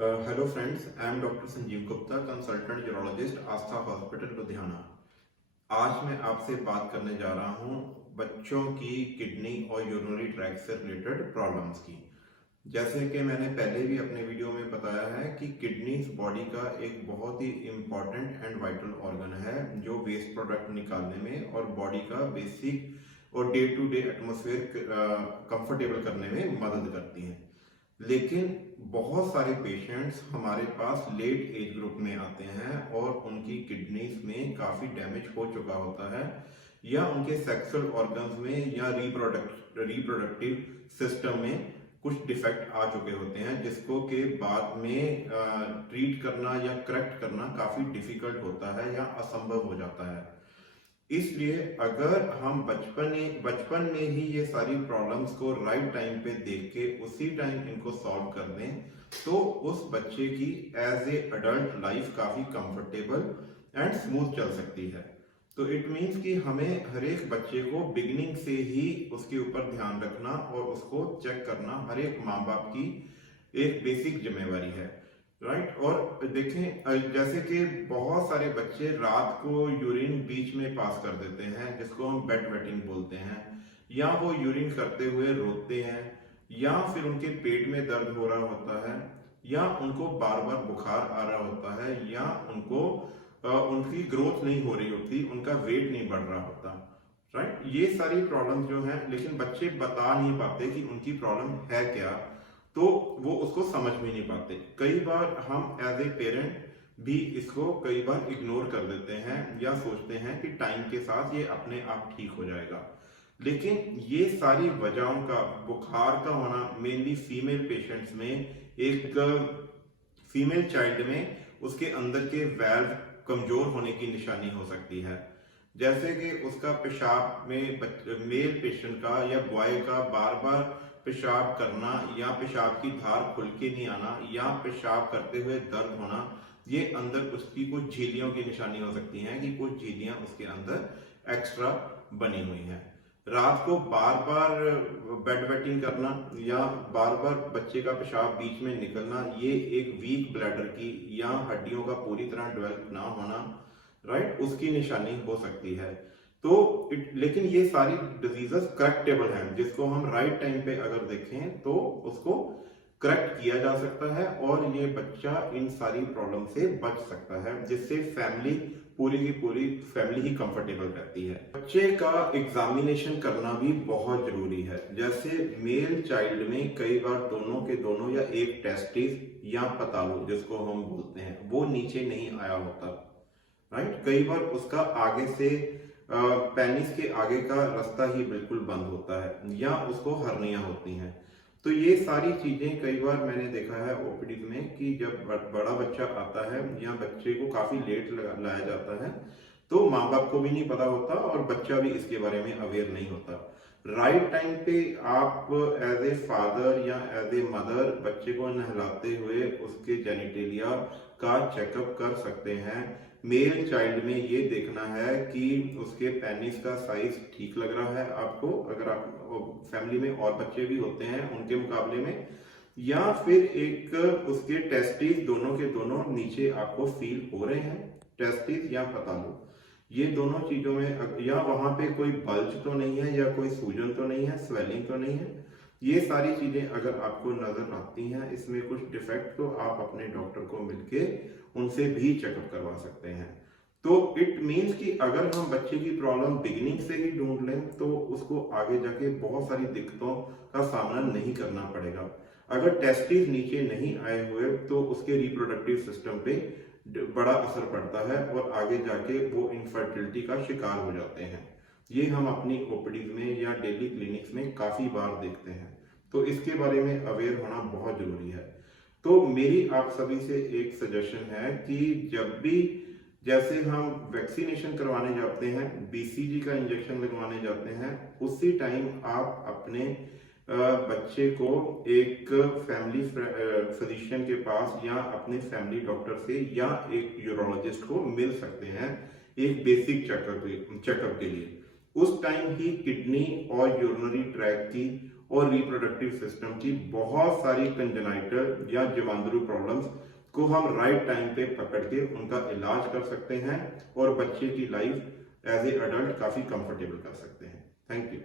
Hello friends, I am doctor Sanjeev Gupta, consultant urologist, Aastha hospital Ludhiana. आज मैं आपसे बात करने जा रहा हूं बच्चों की किडनी और यूरिनरी ट्रैक्ट से रिलेटेड प्रॉब्लम्स की। जैसे कि मैंने पहले भी अपने वीडियो में बताया है कि किडनी बॉडी का एक बहुत ही इम्पॉर्टेंट एंड वाइटल ऑर्गन है जो वेस्ट प्रोडक्ट निकालने में और बॉडी का बेसिक और day to day atmosphere comfortable करने में मदद करती है। लेकिन बहुत सारे पेशेंट्स हमारे पास लेट एज ग्रुप में आते हैं और उनकी किडनीज में काफी डैमेज हो चुका होता है या उनके सेक्सुअल ऑर्गन्स में या रिप्रोडक्टिव सिस्टम में कुछ डिफेक्ट आ चुके होते हैं जिसको के बाद में ट्रीट करना या करेक्ट करना काफी डिफिकल्ट होता है या असंभव हो जाता है। इसलिए अगर हम बचपन में ही ये सारी प्रॉब्लम्स को राइट टाइम पे देख के उसी टाइम इनको सॉल्व कर दें तो उस बच्चे की एज ए अडल्ट लाइफ काफी कंफर्टेबल एंड स्मूथ चल सकती है। तो इट मीन्स कि हमें हर एक बच्चे को बिगिनिंग से ही उसके ऊपर ध्यान रखना और उसको चेक करना हर एक माँ बाप की एक बेसिक जिम्मेवारी है। राइट। और देखें जैसे कि बहुत सारे बच्चे रात को यूरिन बीच में पास कर देते हैं जिसको हम बेड वेटिंग बोलते हैं, या वो यूरिन करते हुए रोते हैं, या फिर उनके पेट में दर्द हो रहा होता है, या उनको बार बार बुखार आ रहा होता है, या उनकी ग्रोथ नहीं हो रही होती, उनका वेट नहीं बढ़ रहा होता। राइट। ये सारी प्रॉब्लम जो है, लेकिन बच्चे बता नहीं पाते कि उनकी प्रॉब्लम है क्या, तो वो उसको समझ भी नहीं पाते। कई बार हम एज ए पेरेंट भी इसको कई बार इग्नोर कर देते हैं या सोचते हैं कि टाइम के साथ ये अपने आप ठीक हो जाएगा। लेकिन ये सारी वजहों का, बुखार का होना मेनली फीमेल पेशेंट्स में, एक फीमेल चाइल्ड में उसके अंदर के वेल्व कमजोर होने की निशानी हो सकती है। जैसे कि उसका पेशाब में मेल पेशेंट का या बॉय का बार बार पेशाब करना, या पेशाब की धार खुल के नहीं आना, या पेशाब करते हुए दर्द होना, ये अंदर उसकी कुछ झिल्लियों की निशानी हो सकती है कि कुछ झिल्लियां उसके अंदर एक्स्ट्रा बनी हुई हैं। रात को बार बार बेड वेटिंग करना या बार बार बच्चे का पेशाब बीच में निकलना, ये एक वीक ब्लैडर की या हड्डियों का पूरी तरह डेवलप ना होना, राइट, उसकी निशानी हो सकती है। तो लेकिन ये सारी डिजीजेस करेक्टेबल हैं, जिसको हम राइट टाइम पे अगर देखें तो उसको करेक्ट किया जा सकता है और ये बच्चा इन सारी प्रॉब्लम से बच सकता है, जिससे फैमिली पूरी की पूरी फैमिली ही कंफर्टेबल रहती है। बच्चे का एग्जामिनेशन करना भी बहुत जरूरी है। जैसे मेल चाइल्ड में कई बार दोनों के दोनों या एक टेस्टिस या पतालू जिसको हम बोलते हैं वो नीचे नहीं आया होता। राइट। कई बार उसका आगे से पेनिस के आगे का रास्ता ही बिल्कुल बंद होता है, या उसको हर्निया होती हैं। तो ये सारी चीजें कई बार मैंने देखा है ओपीडी में कि जब बड़ा बच्चा आता है या बच्चे को काफी लेट लाया जाता है तो माँ बाप को भी नहीं पता होता और बच्चा भी इसके बारे में अवेयर नहीं होता। राइट टाइम पे आप एज ए फादर या एज ए मदर बच्चे को नहलाते हुए उसके जेनिटेलिया का चेकअप कर सकते हैं। मेल चाइल्ड में ये देखना है कि उसके पेनिस का साइज ठीक लग रहा है आपको, अगर आप फैमिली में और बच्चे भी होते हैं उनके मुकाबले में, या फिर एक उसके टेस्टिस दोनों के दोनों नीचे आपको फील हो रहे हैं, टेस्टिस या पतालू, ये दोनों चीजों में, या वहां पे कोई बल्ज तो नहीं है, या कोई सूजन तो नहीं है, स्वेलिंग तो नहीं है, ये सारी चीजें अगर आपको नजर आती हैं इसमें कुछ डिफेक्ट, तो आप अपने डॉक्टर को मिलके उनसे भी चेकअप करवा सकते हैं। तो इट मीन्स कि अगर हम बच्चे की प्रॉब्लम बिगिनिंग से ही ढूंढ लें तो उसको आगे जाके बहुत सारी दिक्कतों का सामना नहीं करना पड़ेगा। अगर टेस्टिस नीचे नहीं आए हुए तो उसके रिप्रोडक्टिव सिस्टम पे बड़ा असर पड़ता है और आगे जाके वो इनफर्टिलिटी का शिकार हो जाते हैं। ये हम अपनी ओपीडीज में या डेली क्लिनिक्स में काफी बार देखते हैं। तो इसके बारे में अवेयर होना बहुत जरूरी है। तो मेरी आप सभी से एक सजेशन है कि जब भी, जैसे हम वैक्सीनेशन करवाने जाते हैं, बीसीजी का इंजेक्शन लगवाने जाते हैं, उसी टाइम आप अपने बच्चे को एक फैमिली फिजिशियन के पास या अपने फैमिली डॉक्टर से या एक यूरोलॉजिस्ट को मिल सकते हैं एक बेसिक चेकअप के लिए। उस टाइम ही किडनी और यूरिनरी ट्रैक की और रिप्रोडक्टिव सिस्टम की बहुत सारी कंजेनाइटल या जीवाणु प्रॉब्लम्स को हम राइट टाइम पे पकड़ के उनका इलाज कर सकते हैं और बच्चे की लाइफ एज ए अडल्ट काफी कंफर्टेबल कर सकते हैं। Thank you.